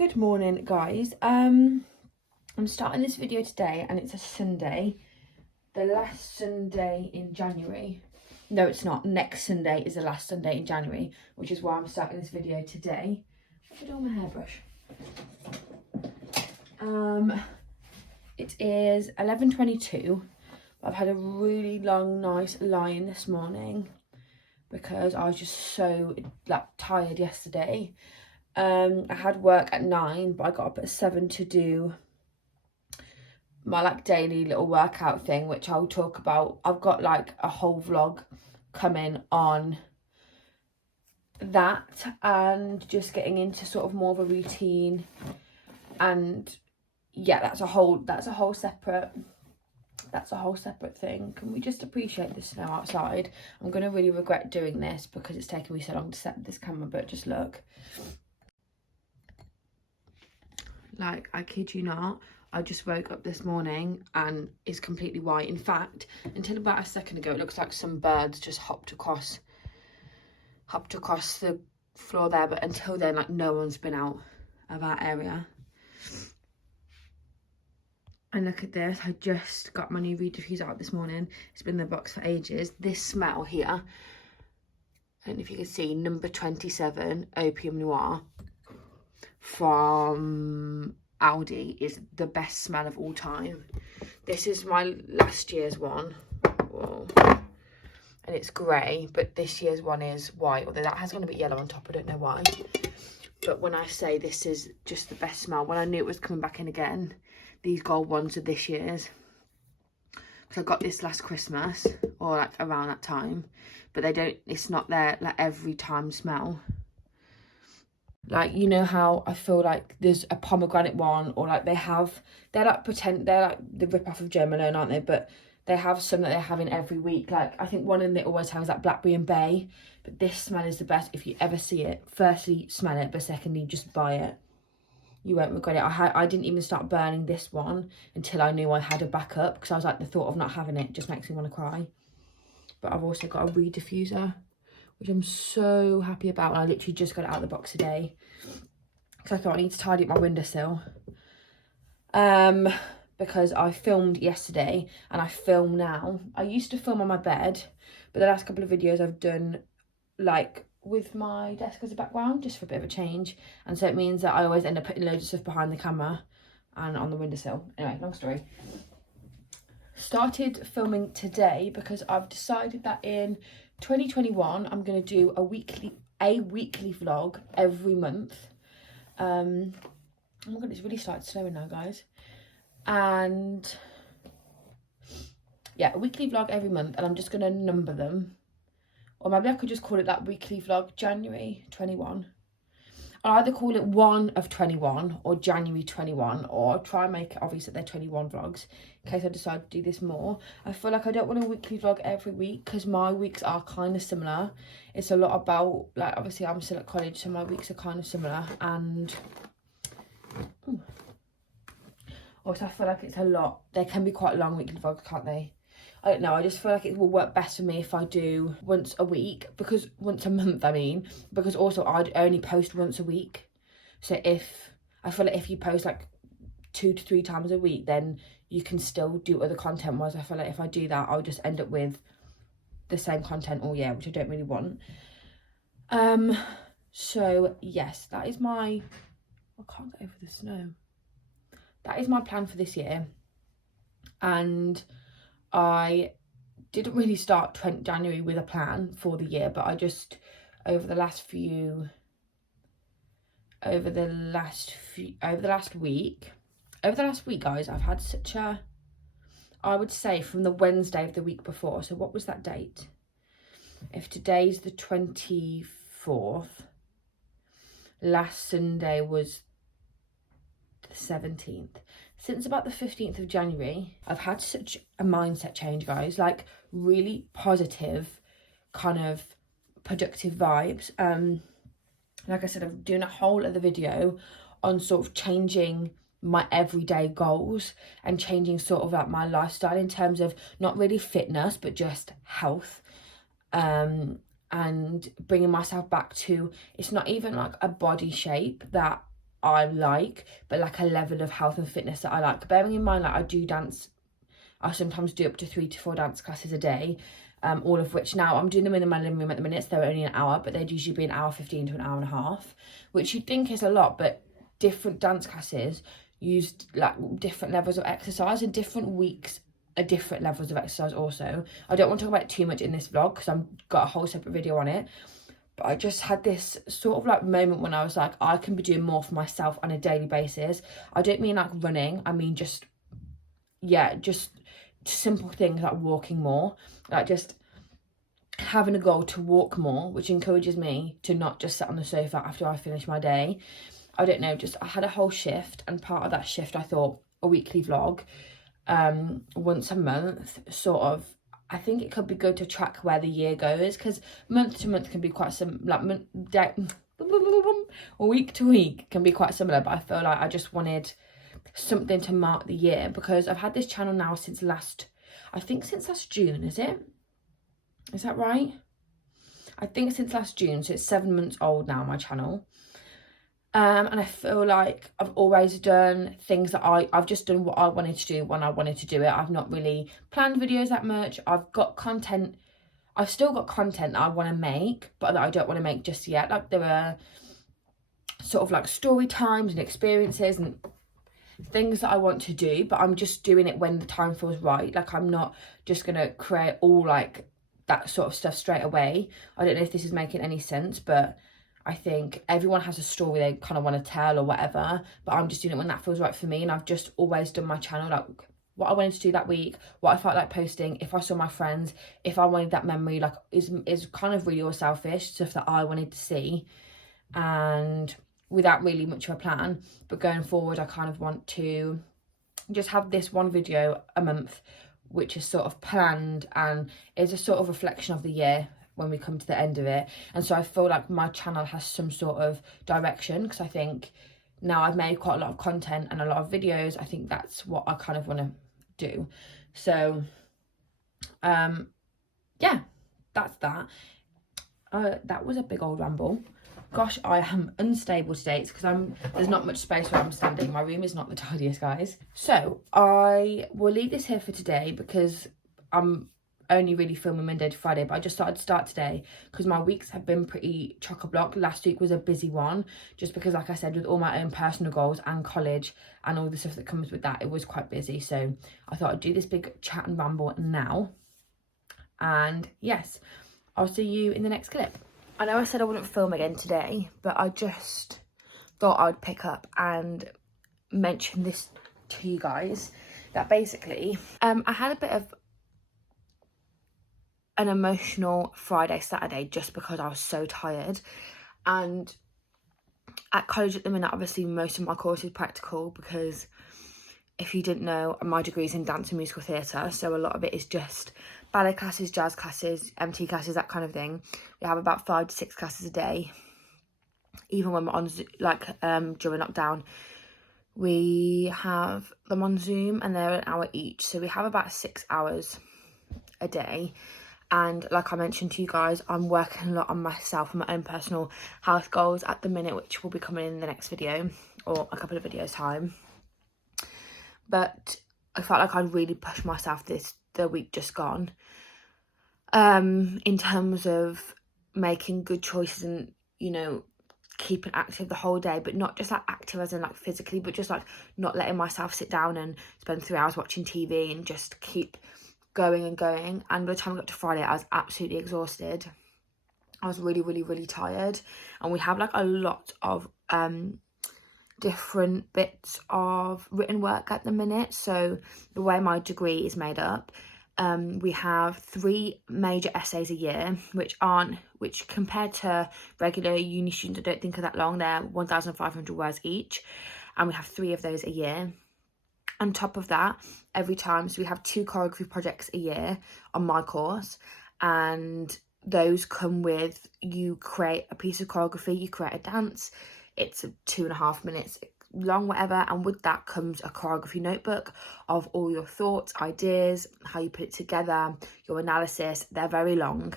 Good morning, guys. I'm starting this video today and it's a Sunday, the last Sunday in January. No, it's not. Next Sunday is the last Sunday in January, which is why I'm starting this video today. What did I do on my hairbrush? It is 11:22. I've had a really long, nice lie-in this morning because I was just so tired yesterday. I had work at 9, but I got up at 7 to do my daily little workout thing, which I'll talk about. I've got a whole vlog coming on that, and just getting into sort of more of a routine. And yeah, that's a whole separate thing. Can we just appreciate the snow outside? I'm gonna really regret doing this because it's taken me so long to set this camera, but just look. I kid you not, I just woke up this morning and it's completely white. In fact, until about a second ago, it looks like some birds just hopped across the floor there, but until then, no one's been out of our area. And look at this, I just got my new reed diffuser out this morning. It's been in the box for ages. This smell here, I don't know if you can see, number 27 Opium Noir from Aldi is the best smell of all time. This is my last year's one. Whoa. And it's grey, but this year's one is white, although that has gone a bit yellow on top, I don't know why. But when I say this is just the best smell, when I knew it was coming back in again, these gold ones are this year's. Because I got this last Christmas, or around that time, but it's not their every time smell. You know how I feel there's a pomegranate one, or they're the rip-off of Jo Malone, aren't they? But they have some that they're having every week. I think one of them they always have is Blackberry and Bay. But this smell is the best if you ever see it. Firstly, smell it, but secondly, just buy it. You won't regret it. I didn't even start burning this one until I knew I had a backup, because I was the thought of not having it just makes me want to cry. But I've also got a reed diffuser, which I'm so happy about, and I literally just got it out of the box today. So I thought I need to tidy up my windowsill. Because I filmed yesterday and I film now. I used to film on my bed, but the last couple of videos I've done with my desk as a background, just for a bit of a change. And so it means that I always end up putting loads of stuff behind the camera and on the windowsill. Anyway, long story. Started filming today because I've decided that in 2021 I'm going to do a weekly vlog every month. Oh my god, it's really started snowing now, guys. And yeah, a weekly vlog every month, and I'm just going to number them. Or maybe I could just call it that weekly vlog January 21. I'll either call it 1 of 21 or January 21, or try and make it obvious that they're 21 vlogs in case I decide to do this more. I feel I don't want a weekly vlog every week because my weeks are kind of similar. It's a lot about, obviously I'm still at college, so my weeks are kind of similar. And also I feel it's a lot. They can be quite long weekly vlogs, can't they? I don't know, I just feel it will work best for me if I do once a week, once a month, because also I'd only post once a week. So I feel if you post 2 to 3 times a week, then you can still do other content, whereas I feel if I do that, I'll just end up with the same content all year, which I don't really want. So yes, that is I can't get over the snow. That is my plan for this year. And I didn't really start January with a plan for the year, but I just over the last week, guys, I've had such a, I would say from the Wednesday of the week before. So what was that date? If today's the 24th, last Sunday was the 17th. Since about the 15th of January, I've had such a mindset change, guys. Really positive, kind of productive vibes. Like I said, I'm doing a whole other video on sort of changing my everyday goals and changing sort of my lifestyle in terms of not really fitness, but just health. And bringing myself back to, it's not even a body shape that I like, but like a level of health and fitness that I like. Bearing in mind, like I do dance, I sometimes do up to 3 to 4 dance classes a day, all of which now I'm doing them in my living room at the minute, so they're only an hour, but they'd usually be an hour 15 to an hour and a half, which you'd think is a lot, but different dance classes use like different levels of exercise, and different weeks are different levels of exercise also. I don't want to talk about it too much in this vlog because I've got a whole separate video on it, but I just had this sort of like moment when I was like, I can be doing more for myself on a daily basis. I don't mean like running, I mean just, yeah, just simple things like walking more, like just having a goal to walk more, which encourages me to not just sit on the sofa after I finish my day. I don't know, just I had a whole shift, and part of that shift I thought a weekly vlog once a month, sort of. I think it could be good to track where the year goes, because month to month can be quite like week to week can be quite similar, but I feel like I just wanted something to mark the year, because I've had this channel now since last June, is that right? I think since last June, so it's 7 months old now, my channel. And I feel like I've always done things that I've just done what I wanted to do when I wanted to do it. I've not really planned videos that much. I've got content, I've still got content that I want to make, but that I don't want to make just yet. Like there are sort of like story times and experiences and things that I want to do, but I'm just doing it when the time feels right. Like I'm not just gonna create all like that sort of stuff straight away. I don't know if this is making any sense, but I think everyone has a story they kind of want to tell or whatever, but I'm just doing it when that feels right for me. And I've just always done my channel like what I wanted to do that week, what I felt like posting, if I saw my friends, if I wanted that memory, like is kind of really all selfish stuff that I wanted to see, and without really much of a plan. But going forward, I kind of want to just have this one video a month, which is sort of planned and is a sort of reflection of the year when we come to the end of it. And so I feel like my channel has some sort of direction, because I think now I've made quite a lot of content and a lot of videos, I think that's what I kind of want to do. So yeah, that's that. That was a big old ramble. Gosh, I am unstable today. It's because there's not much space where I'm standing. My room is not the tidiest, guys. So I will leave this here for today, because I'm only really filming Monday to Friday, but I just thought I'd start today because my weeks have been pretty chock-a-block. Last week was a busy one, just because, like I said, with all my own personal goals and college and all the stuff that comes with that, it was quite busy. So I thought I'd do this big chat and ramble now. And yes, I'll see you in the next clip. I know I said I wouldn't film again today, but I just thought I'd pick up and mention this to you guys, that basically I had a bit of an emotional Friday, Saturday, just because I was so tired. And at college at the minute, obviously most of my course is practical, because if you didn't know, my degree is in dance and musical theatre, so a lot of it is just ballet classes, jazz classes, MT classes, that kind of thing. We have about 5 to 6 classes a day. Even when we're on, like during lockdown, we have them on Zoom and they're an hour each, so we have about 6 hours a day. And like I mentioned to you guys, I'm working a lot on myself and my own personal health goals at the minute, which will be coming in the next video or a couple of videos time. But I felt like I'd really pushed myself the week just gone, in terms of making good choices and, you know, keeping active the whole day, but not just like active as in like physically, but just like not letting myself sit down and spend 3 hours watching TV and just keep going and going. And by the time I got to Friday, I was absolutely exhausted. I was really, really, really tired. And we have like a lot of different bits of written work at the minute. So the way my degree is made up, we have 3 major essays a year, which compared to regular uni students, I don't think are that long. They're 1,500 words each, and we have 3 of those a year. On top of that, every time, so we have 2 choreography projects a year on my course, and those come with, you create a piece of choreography, you create a dance, it's 2.5 minutes long, whatever, and with that comes a choreography notebook of all your thoughts, ideas, how you put it together, your analysis. They're very long,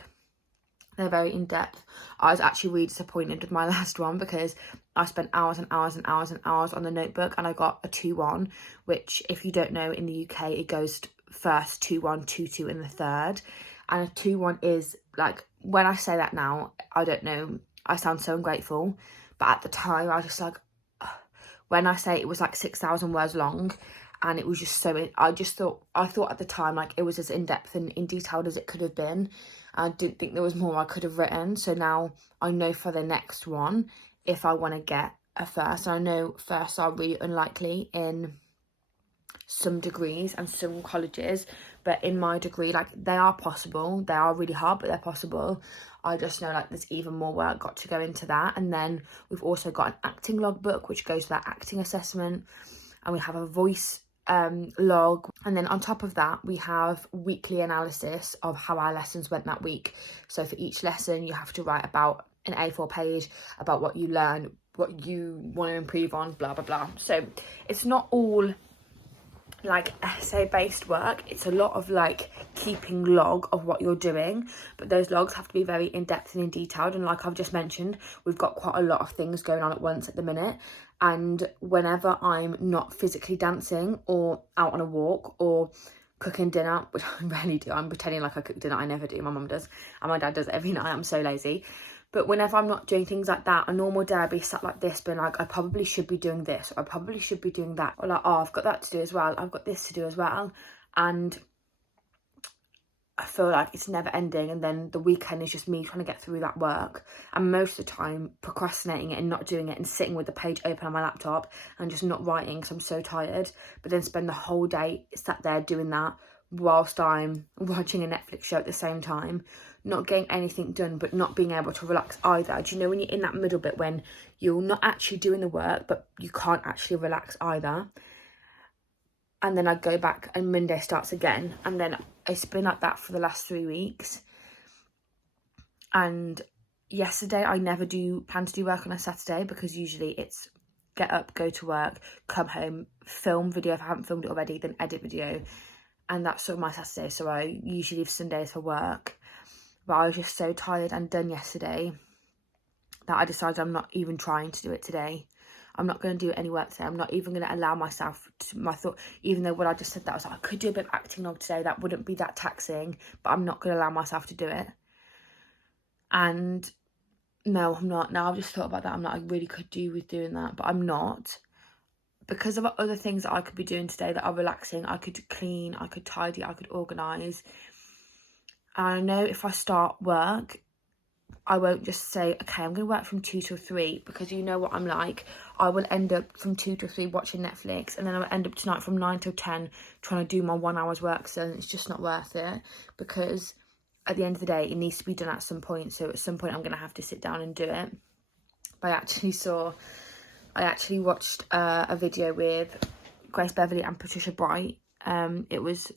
They're very in-depth. I was actually really disappointed with my last one because I spent hours and hours and hours and hours on the notebook, and I got a 2-1, which, if you don't know, in the UK it goes first 2-1, 2-2 in the third. And a 2-1 is, like, when I say that now, I don't know, I sound so ungrateful, but at the time I was just like, ugh. When I say it was like 6,000 words long, and it was just so, I thought at the time, like, it was as in-depth and in detailed as it could have been. I didn't think there was more I could have written. So now I know for the next one, if I want to get a first, and I know firsts are really unlikely in some degrees and some colleges, but in my degree, like, they are possible. They are really hard, but they're possible. I just know, like, there's even more work got to go into that. And then we've also got an acting logbook, which goes to that acting assessment, and we have a voice log, and then on top of that we have weekly analysis of how our lessons went that week. So for each lesson you have to write about an A4 page about what you learn, what you want to improve on, blah blah blah. So it's not all like essay based work, it's a lot of like keeping log of what you're doing, but those logs have to be very in-depth and in detailed. And like I've just mentioned, we've got quite a lot of things going on at once at the minute, and whenever I'm not physically dancing or out on a walk or cooking dinner, which I rarely do, I'm pretending like I cook dinner, I never do, my mum does and my dad does every night, I'm so lazy. But whenever I'm not doing things like that, a normal day I'd be sat like this being like, I probably should be doing this, or I probably should be doing that. Or like, oh, I've got that to do as well. I've got this to do as well. And I feel like it's never ending. And then the weekend is just me trying to get through that work. And most of the time procrastinating it and not doing it and sitting with the page open on my laptop and just not writing because I'm so tired. But then spend the whole day sat there doing that whilst I'm watching a Netflix show at the same time, not getting anything done, but not being able to relax either. Do you know when you're in that middle bit when you're not actually doing the work, but you can't actually relax either? And then I go back and Monday starts again. And then it's been like that for the last 3 weeks. And yesterday, I never plan to do work on a Saturday because usually it's get up, go to work, come home, film video if I haven't filmed it already, then edit video. And that's sort of my Saturday. So I usually leave Sundays for work. But I was just so tired and done yesterday that I decided I'm not even trying to do it today. I'm not going to do any work today. I'm not even going to allow myself to, my thought, even though what I just said, that I was like, I could do a bit of acting log today. That wouldn't be that taxing, but I'm not going to allow myself to do it. And no, I'm not. Now I've just thought about that. I'm like, I really could do with doing that, but I'm not. Because of other things that I could be doing today that are relaxing. I could clean, I could tidy, I could organise. And I know if I start work, I won't just say, okay, I'm going to work from 2 till 3, because you know what I'm like. I will end up from 2 till 3 watching Netflix, and then I'll end up tonight from 9 till 10 trying to do my 1 hour's work. So it's just not worth it, because at the end of the day, it needs to be done at some point. So at some point, I'm going to have to sit down and do it. But I actually watched a video with Grace Beverley and Patricia Bright. It was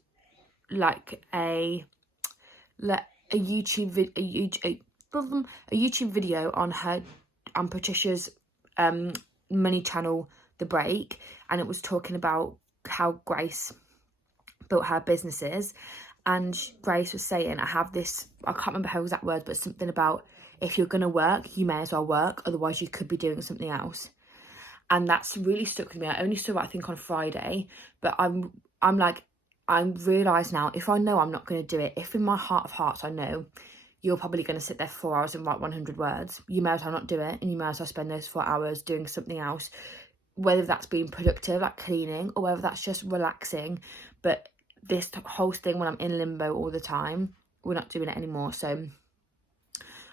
like a YouTube video on her and Patricia's money channel, The Break, and it was talking about how Grace built her businesses. And Grace was saying, I can't remember her exact words, but something about, if you're gonna work, you may as well work, otherwise you could be doing something else. And that's really stuck with me. I only saw it, I think, on Friday, but I'm like, I realise now, if I know I'm not going to do it, if in my heart of hearts I know you're probably going to sit there for 4 hours and write 100 words, you may as well not do it, and you may as well spend those 4 hours doing something else, whether that's being productive, like cleaning, or whether that's just relaxing. But this whole thing when I'm in limbo all the time, we're not doing it anymore. So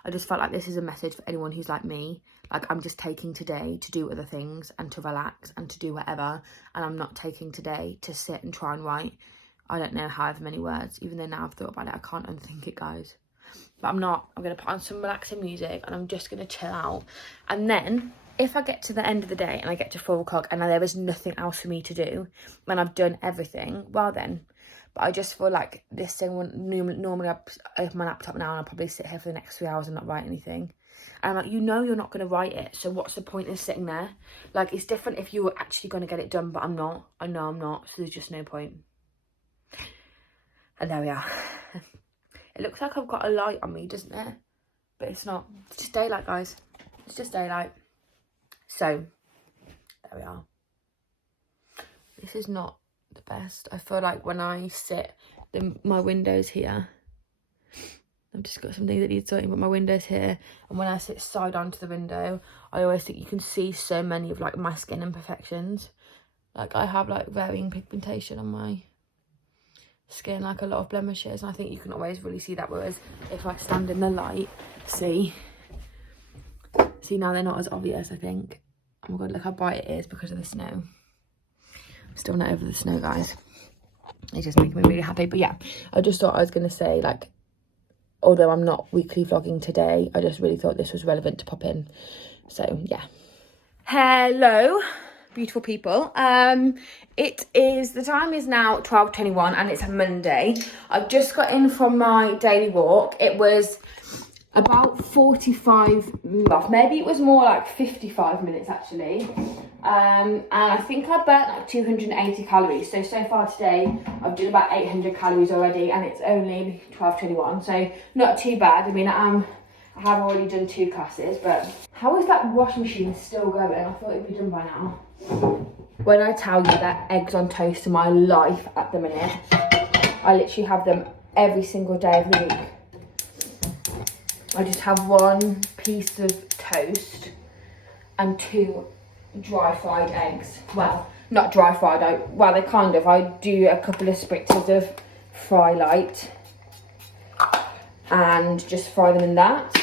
I just felt like this is a message for anyone who's like me. Like, I'm just taking today to do other things and to relax and to do whatever, and I'm not taking today to sit and try and write, I don't know, however many words, even though now I've thought about it, I can't unthink it, guys. But I'm not. I'm going to put on some relaxing music and I'm just going to chill out. And then if I get to the end of the day and I get to 4 o'clock and there is nothing else for me to do and I've done everything, well then. But I just feel like this thing, normally I open my laptop now and I'll probably sit here for the next 3 hours and not write anything. And I'm like, you know you're not going to write it, so what's the point in sitting there? Like, it's different if you were actually going to get it done, but I'm not. I know I'm not, so there's just no point. And there we are. It looks like I've got a light on me, doesn't it? but it's not. It's just daylight, guys. It's just daylight. So, there we are. This is not the best. I feel like when I sit, my window's here. I've just got something that needs sorting, but my window's here. And when I sit side onto the window, I always think you can see so many of like my skin imperfections. Like I have like varying pigmentation on my skin, like a lot of blemishes. And I think you can always really see that. Whereas if I stand in the light, see now they're not as obvious, I think. Oh my God, look how bright it is because of the snow. I'm still not over the snow, guys. It's just making me really happy. But yeah, I just thought I was going to say, like, although I'm not weekly vlogging today, I just really thought this was relevant to pop in. So yeah. Hello, beautiful people. The time is now 12:21 and it's a Monday. I've just got in from my daily walk. It was about 45, maybe it was more like 55 minutes actually. And I think I burnt like 280 calories. So far today, I've done about 800 calories already and it's only 12:21. So not too bad. I mean, I have already done 2 classes, but how is that washing machine still going? I thought it'd be done by now. When I tell you that eggs on toast are my life at the minute, I literally have them every single day of the week. I just have 1 piece of toast and 2 dry fried eggs. Well, not dry fried, I do a couple of spritzes of fry light and just fry them in that.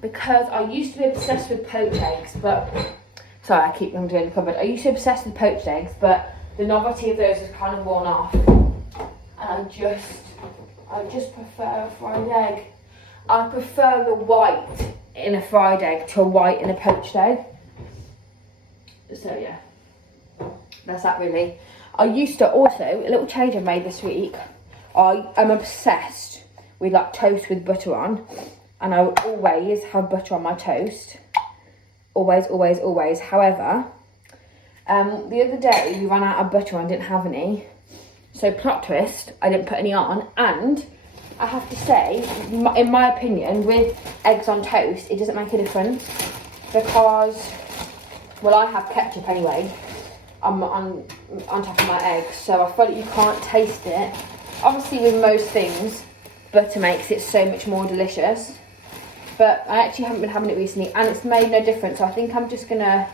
Because I used to be obsessed with poached eggs, but sorry, I keep them doing the cupboard. I used to be obsessed with poached eggs, but the novelty of those has kind of worn off. And I just prefer a fried egg. I prefer the white in a fried egg to a white in a poached egg. So yeah, that's that really. I used to also, a little change I made this week, I am obsessed with like toast with butter on. And I would always have butter on my toast. Always, always, always. However, the other day we ran out of butter and didn't have any. So plot twist, I didn't put any on. And I have to say, in my opinion, with eggs on toast, it doesn't make a difference. Because, well, I have ketchup anyway on top of my eggs. So I feel like you can't taste it. Obviously with most things, butter makes it so much more delicious. But I actually haven't been having it recently and it's made no difference. So I think I'm just gonna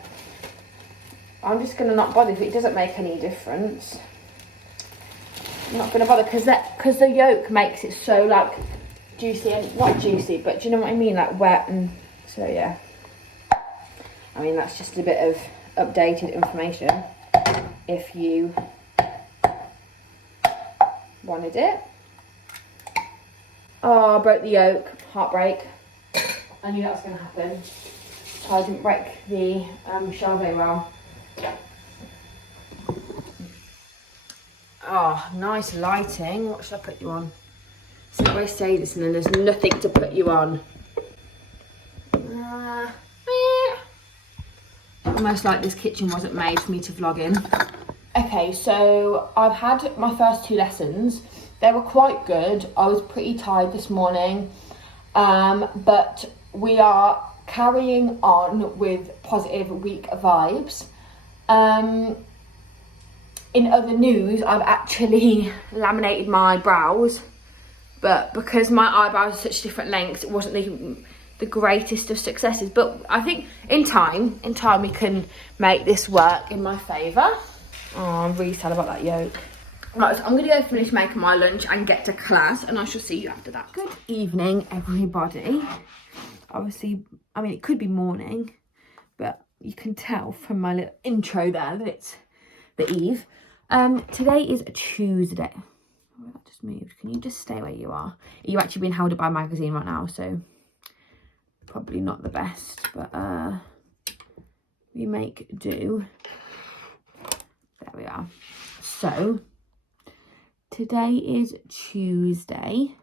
not bother if it doesn't make any difference. I'm not gonna bother because the yolk makes it so like juicy, and not juicy, but do you know what I mean? Like wet, and so yeah. I mean, that's just a bit of updated information if you wanted it. Oh, I broke the yolk. Heartbreak. I knew that was going to happen. So I didn't break the Charvet roll. Oh, nice lighting. What should I put you on? So I always say this and then there's nothing to put you on. Almost like this kitchen wasn't made for me to vlog in. Okay, so I've had my first 2 lessons. They were quite good. I was pretty tired this morning. But we are carrying on with positive week vibes. In other news, I've actually laminated my brows, but because my eyebrows are such different lengths, it wasn't the greatest of successes. But I think in time we can make this work in my favour. Oh, I'm really sad about that yolk. Right, so I'm going to go finish making my lunch and get to class, and I shall see you after that. Good evening, everybody. Obviously, I mean, it could be morning, but you can tell from my little intro there that it's the eve. Today is Tuesday. Oh, that just moved. Can you just stay where you are? You're actually being held up by a magazine right now, so probably not the best, but we make do. There we are. So today is Tuesday,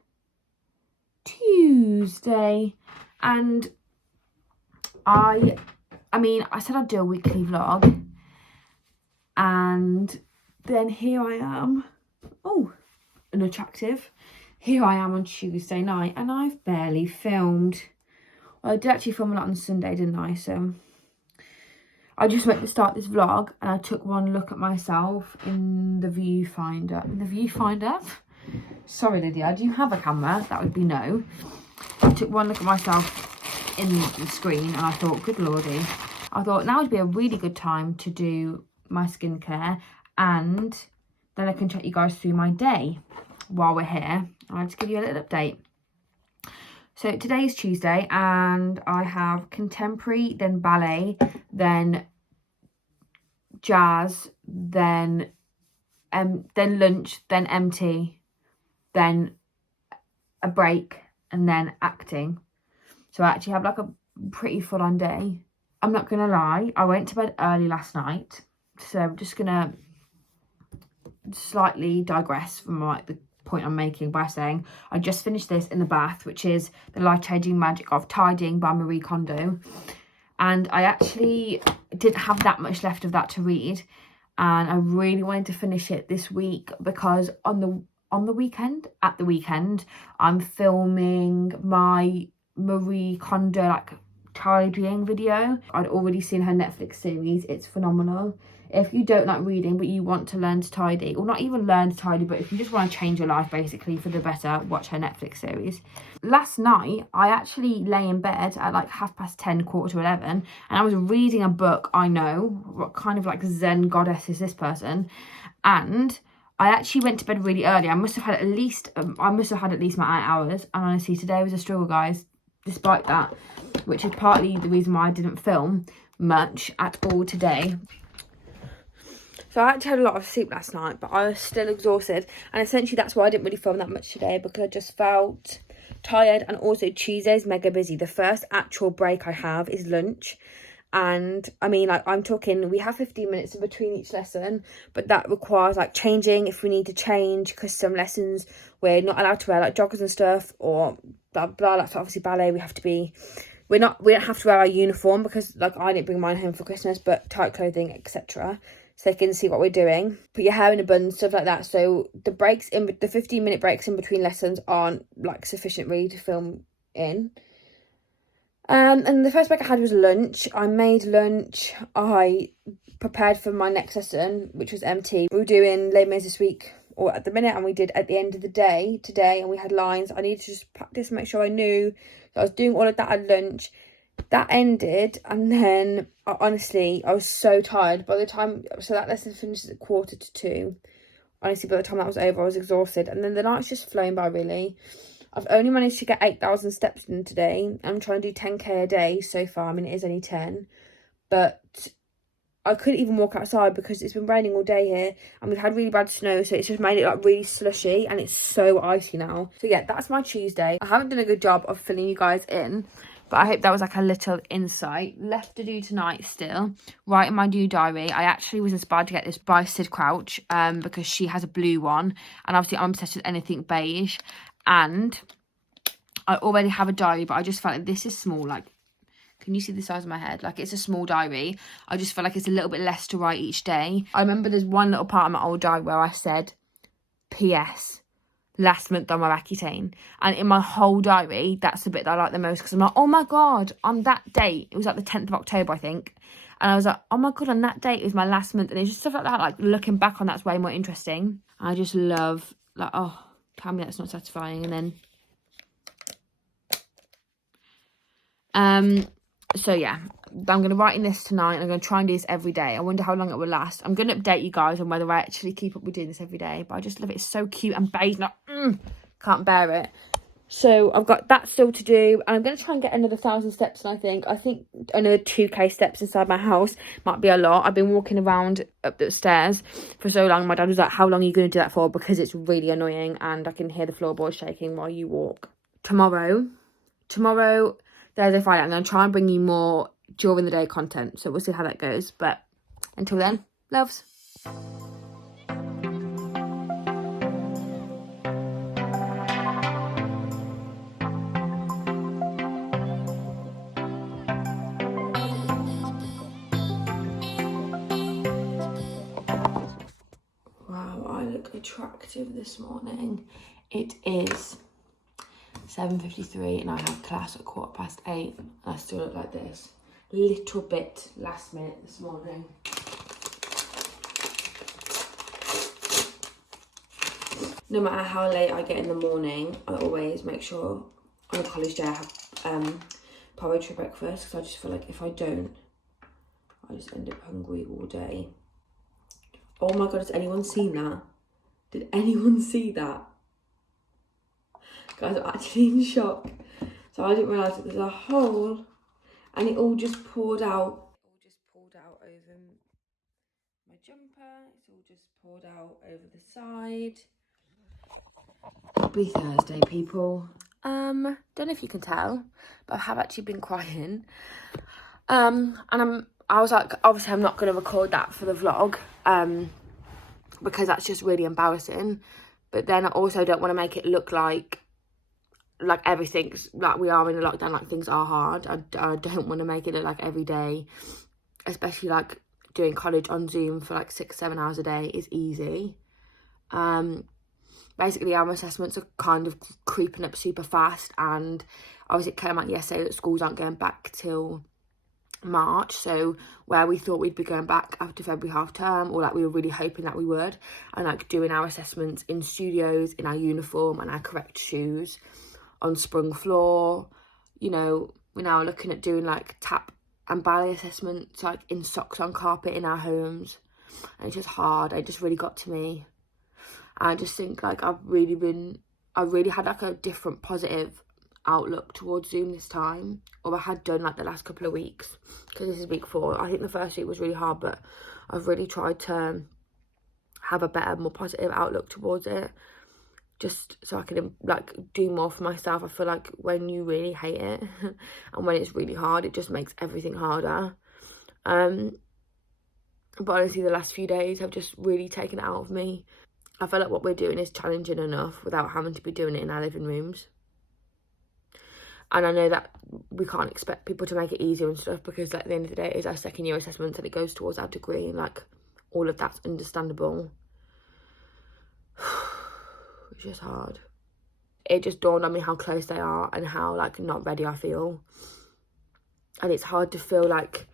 and I mean, I said I'd do a weekly vlog, and then here I am. Oh, unattractive. Here I am on Tuesday night, and I've barely filmed. I did actually film a lot on Sunday, didn't I? So I just went to start this vlog and I took one look at myself in the viewfinder. In the viewfinder? Sorry, Lydia, do you have a camera? That would be no. I took one look at myself in the screen and I thought, good lordy. I thought now would be a really good time to do my skincare, and then I can chat you guys through my day while we're here. I'll just give you a little update. So today is Tuesday and I have contemporary, then ballet, then jazz, then lunch, then MT, then a break, and then acting. So I actually have like a pretty full on day. I'm not gonna lie, I went to bed early last night, so I'm just gonna slightly digress from like the point I'm making by saying I just finished this in the bath, which is The Life-Changing Magic of Tidying by Marie Kondo, and I actually didn't have that much left of that to read, and I really wanted to finish it this week because at the weekend I'm filming my Marie Kondo like tidying video. I'd already seen her Netflix series. It's phenomenal. If you don't like reading but you want to learn to tidy, or not even learn to tidy, but if you just want to change your life basically for the better, watch her Netflix series. Last night I actually lay in bed at like 10:30, 11:15, and I was reading a book. I know, what kind of like Zen goddess is this person? And I actually went to bed really early. I must have had at least my 8 hours, and honestly today was a struggle, guys, despite that, which is partly the reason why I didn't film much at all today. So I actually had a lot of sleep last night, but I was still exhausted, and essentially that's why I didn't really film that much today, because I just felt tired. And also Tuesday's mega busy. The first actual break I have is lunch, and I mean, like, I'm talking, we have 15 minutes in between each lesson, but that requires like changing if we need to change, because some lessons we're not allowed to wear like joggers and stuff, or blah blah. Like, so obviously ballet we don't have to wear our uniform, because like I didn't bring mine home for Christmas, but tight clothing, etc., so they can see what we're doing. Put your hair in a bun, stuff like that. So the 15-minute breaks in between lessons aren't like sufficient really to film in. And the first break I had was lunch. I made lunch. I prepared for my next lesson, which was MT. We were doing Les Mis this week, or at the minute, and we did at the end of the day today, and we had lines. I needed to just practice and make sure I knew. So I was doing all of that at lunch. That ended, and then honestly I was so tired by the time, so that lesson finishes at 1:45. Honestly, by the time that was over I was exhausted, and then the night's just flown by really. I've only managed to get 8,000 steps in today. I'm trying to do 10k a day so far. I mean, it is only 10, but I couldn't even walk outside because it's been raining all day here, and we've had really bad snow, so it's just made it like really slushy, and it's so icy now. So yeah, that's my Tuesday. I haven't done a good job of filling you guys in, but I hope that was like a little insight. Left to do tonight still, writing my new diary. I actually was inspired to get this by Sid Crouch because she has a blue one, and obviously I'm obsessed with anything beige, and I already have a diary, but I just felt like this is small. Like, can you see the size of my head? Like, it's a small diary. I just feel like it's a little bit less to write each day. I remember there's one little part of my old diary where I said, PS, last month on my Accutane. And in my whole diary, that's the bit that I like the most, because I'm like, oh my God, on that date, it was like the 10th of October, I think. And I was like, oh my God, on that date, it was my last month. And it's just stuff like that, like looking back on that's way more interesting. I just love, like, oh, tell me that's not satisfying. And then, so yeah, I'm going to write in this tonight, and I'm going to try and do this every day. I wonder how long it will last. I'm going to update you guys on whether I actually keep up with doing this every day, but I just love it. It's so cute and beige, and can't bear it. So I've got that still to do, and I'm going to try and get another 1,000 steps, and I think another 2k steps inside my house might be a lot. I've been walking around up the stairs for so long. My dad was like, how long are you going to do that for? Because it's really annoying, and I can hear the floorboards shaking while you walk. Tomorrow, Thursday, Friday, I'm going to try and bring you more during the day content, so we'll see how that goes. But until then, loves. Wow, I look attractive this morning. It is 7:53 and I have class at 8:15 and I still look like this. Little bit last minute this morning. No matter how late I get in the morning, I always make sure on a college day I have porridge for breakfast, because I just feel like if I don't, I just end up hungry all day. Oh my god, has anyone seen that? Did anyone see that? Guys, I'm actually in shock. So I didn't realise that there's a hole and it all just poured out. It all just poured out over my jumper. It's all just poured out over the side. Happy Thursday, people. Don't know if you can tell, but I have actually been crying. And I was like, obviously I'm not going to record that for the vlog, because that's just really embarrassing. But then I also don't want to make it look like everything's, like we are in a lockdown, like things are hard. I don't want to make it look like every day, especially like doing college on Zoom for like 6-7 hours a day is easy. Basically our assessments are kind of creeping up super fast, and obviously it came out yesterday that schools aren't going back till March. So where we thought we'd be going back after February half term, or like we were really hoping that we would, and like doing our assessments in studios in our uniform and our correct shoes on sprung floor, you know, we're now looking at doing like tap and ballet assessments like in socks on carpet in our homes, and it's just hard. It just really got to me. I just think like I really had like a different positive outlook towards Zoom this time, or I had done like the last couple of weeks, because this is week 4. I think the first week was really hard, but I've really tried to have a better, more positive outlook towards it, just so I can like do more for myself. I feel like when you really hate it and when it's really hard, it just makes everything harder. But honestly the last few days have just really taken it out of me. I feel like what we're doing is challenging enough without having to be doing it in our living rooms. And I know that we can't expect people to make it easier and stuff, because like, at the end of the day it is our second year assessments and it goes towards our degree, and like all of that's understandable. It's just hard. It just dawned on me how close they are and how like not ready I feel. And it's hard to feel like,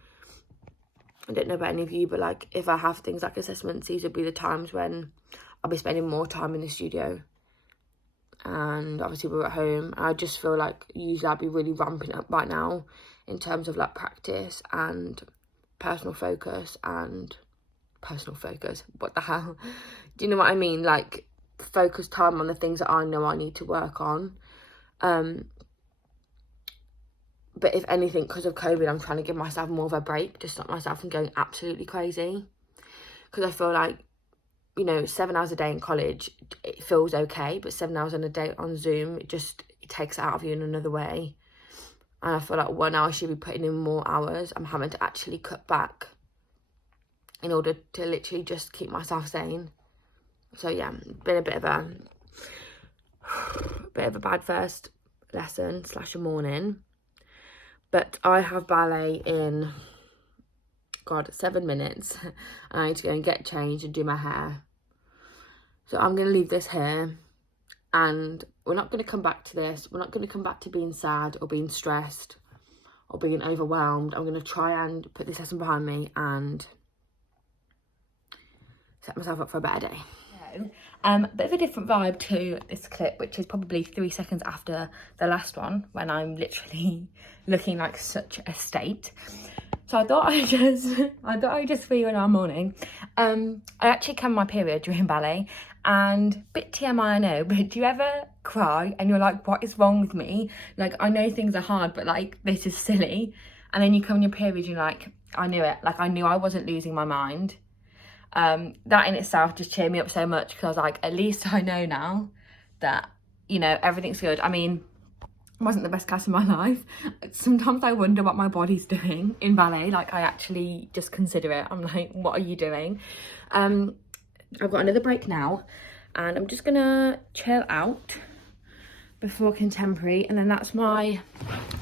I don't know about any of you, but like if I have things like assessments, these would be the times when I'll be spending more time in the studio, and obviously we're at home. I just feel like usually I'd be really ramping up right now in terms of like practice and personal focus. What the hell? Do you know what I mean? Like focus time on the things that I know I need to work on. But if anything, because of COVID, I'm trying to give myself more of a break to stop myself from going absolutely crazy, because I feel like, you know, 7 hours a day in college, it feels okay, but 7 hours on a day on Zoom, it takes it out of you in another way. And I feel like 1 hour should be putting in more hours. I'm having to actually cut back in order to literally just keep myself sane. So yeah, been a bit of a bad first lesson / a morning. But I have ballet in, God, 7 minutes. I need to go and get changed and do my hair. So I'm going to leave this here, and we're not going to come back to this. We're not going to come back to being sad or being stressed or being overwhelmed. I'm going to try and put this lesson behind me and set myself up for a better day. Bit of a different vibe to this clip, which is probably 3 seconds after the last one, when I'm literally looking like such a state. So I thought I'd just fill you in our morning. I actually came on my period during ballet, and bit TMI I know, but do you ever cry and you're like, what is wrong with me? Like, I know things are hard, but like this is silly. And then you come on your period and you're like, I knew it. Like I knew I wasn't losing my mind. That in itself just cheered me up so much, because I was like, at least I know now that, you know, everything's good. I mean, it wasn't the best class of my life. Sometimes I wonder what my body's doing in ballet. Like I actually just consider it. I'm like, what are you doing? I've got another break now, and I'm just gonna chill out before contemporary, and then that's my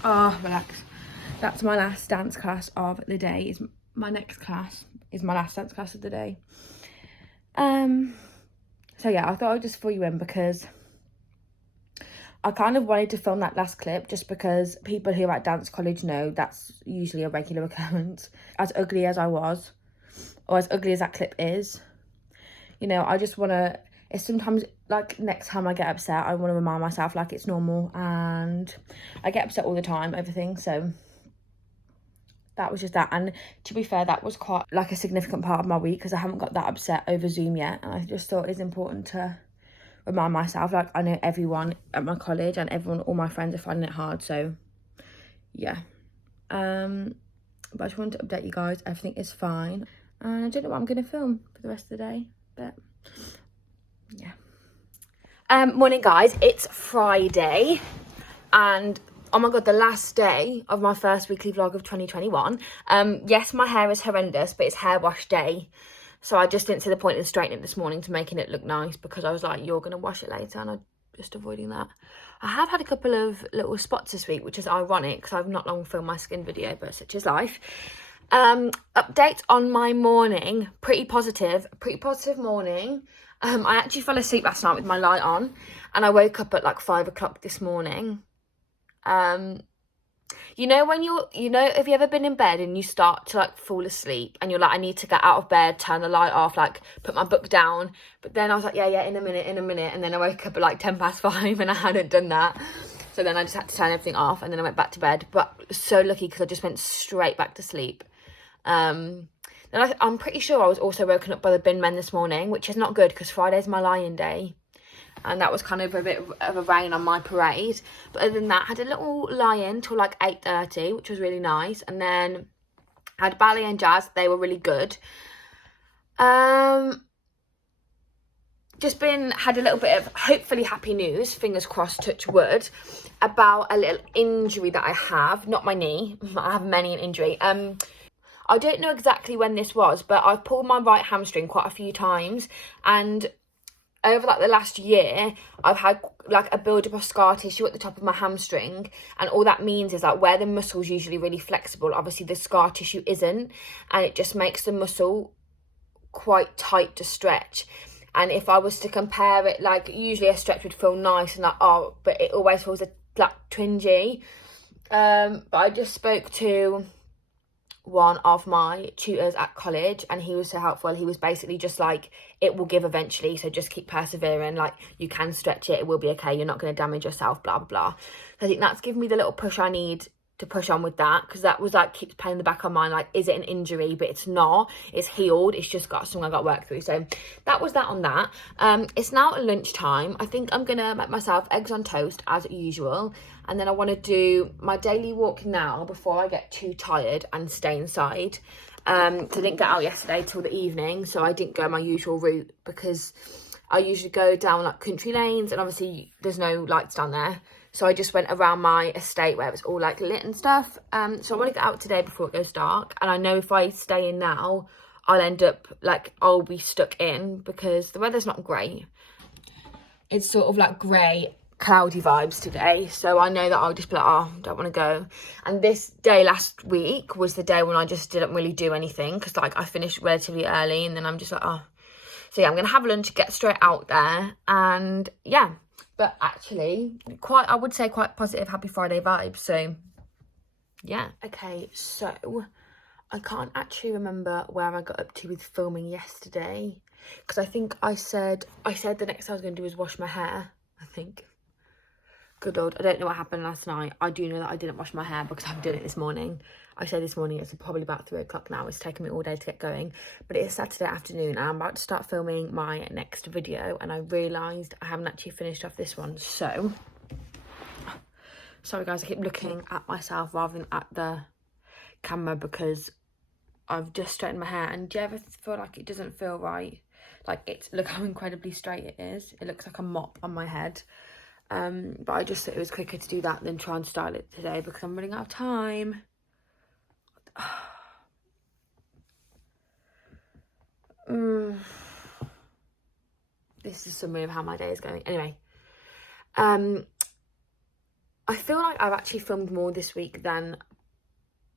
that's my last dance class of the day. Is my next class is my last dance class of the day. So yeah, I thought I'd just fill you in, because I kind of wanted to film that last clip just because people who are at dance college know that's usually a regular occurrence. As ugly as I was, or as ugly as that clip is, you know, I just want to, it's sometimes, like, next time I get upset, I want to remind myself, like, it's normal, and I get upset all the time over things, so that was just that. And to be fair, that was quite, like, a significant part of my week, because I haven't got that upset over Zoom yet, and I just thought it's important to remind myself, like, I know everyone at my college and all my friends are finding it hard, so yeah. But I just wanted to update you guys, everything is fine, and I don't know what I'm going to film for the rest of the day, but yeah. Morning guys, it's Friday, and oh my god, the last day of my first weekly vlog of 2021. Yes, my hair is horrendous, but it's hair wash day, so I just didn't see the point in straightening it this morning to making it look nice, because I was like, you're gonna wash it later, and I'm just avoiding that. I have had a couple of little spots this week, which is ironic because I've not long filmed my skin video, but such is life. Update on my morning, pretty positive morning. I actually fell asleep last night with my light on, and I woke up at like 5 o'clock this morning. You know when have you ever been in bed and you start to like fall asleep and you're like, I need to get out of bed, turn the light off, like put my book down, but then I was like, yeah, in a minute, and then I woke up at like 5:10 and I hadn't done that, so then I just had to turn everything off, and then I went back to bed. But so lucky, because I just went straight back to sleep. Then I'm pretty sure I was also woken up by the bin men this morning, which is not good because Friday's my lie-in day, and that was kind of a bit of a rain on my parade. But other than that, I had a little lie-in till like 8:30, which was really nice, and then I had ballet and jazz. They were really good. Had a little bit of hopefully happy news, fingers crossed, touch wood, about a little injury that I have. Not my knee, I have many an injury. I don't know exactly when this was, but I've pulled my right hamstring quite a few times, and over like the last year, I've had like a build-up of scar tissue at the top of my hamstring, and all that means is like where the muscle's usually really flexible, obviously the scar tissue isn't, and it just makes the muscle quite tight to stretch. And if I was to compare it, like usually a stretch would feel nice and like, oh, but it always feels like twingy. But I just spoke to one of my tutors at college, and he was so helpful. He was basically just like, it will give eventually, so just keep persevering, like you can stretch it, it will be okay, you're not going to damage yourself, blah blah blah. So I think that's given me the little push I need to push on with that, because that was like keeps playing in the back of my mind, like, is it an injury? But it's not, it's healed, it's just got something I got to work through. So that was that on that. It's now lunchtime. I think I'm gonna make myself eggs on toast as usual, and then I want to do my daily walk now before I get too tired and stay inside. So I didn't get out yesterday till the evening, so I didn't go my usual route, because I usually go down like country lanes, and obviously there's no lights down there. So I just went around my estate where it was all like lit and stuff. So I want to get out today before it goes dark. And I know if I stay in now, I'll be stuck in, because the weather's not great. It's sort of like grey, cloudy vibes today. So I know that I'll just be like, oh, don't want to go. And this day last week was the day when I just didn't really do anything, because like I finished relatively early, and then I'm just like, oh. So yeah, I'm going to have lunch, get straight out there, and yeah. But actually, I would say quite positive, happy Friday vibes. So yeah. Okay, so I can't actually remember where I got up to with filming yesterday, because I think I said the next thing I was going to do was wash my hair, I think. Good Lord, I don't know what happened last night. I do know that I didn't wash my hair because I've done it this morning. I say this morning, it's probably about 3 o'clock now. It's taken me all day to get going. But it is Saturday afternoon, and I'm about to start filming my next video, and I realised I haven't actually finished off this one. So, sorry guys, I keep looking at myself rather than at the camera, because I've just straightened my hair. And do you ever feel like it doesn't feel right? Like, look how incredibly straight it is. It looks like a mop on my head. But I just thought it was quicker to do that than try and style it today, because I'm running out of time. This is a summary of how my day is going. Anyway, I feel like I've actually filmed more this week than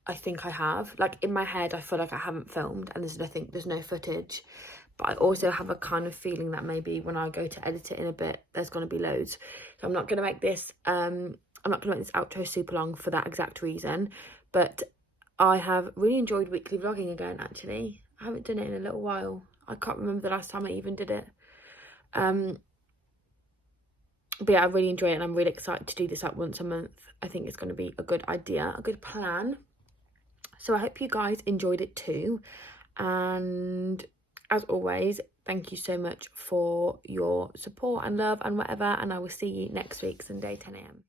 I think I have. Like, in my head, I feel like I haven't filmed, and there's no footage. but I also have a kind of feeling that maybe when I go to edit it in a bit, there's going to be loads. So I'm not going to make this outro super long for that exact reason. But I have really enjoyed weekly vlogging again, actually. I haven't done it in a little while. I can't remember the last time I even did it. But yeah, I really enjoy it, and I'm really excited to do this like once a month. I think it's going to be a good idea, a good plan. So I hope you guys enjoyed it too. And as always, thank you so much for your support and love and whatever. And I will see you next week, Sunday, 10 a.m.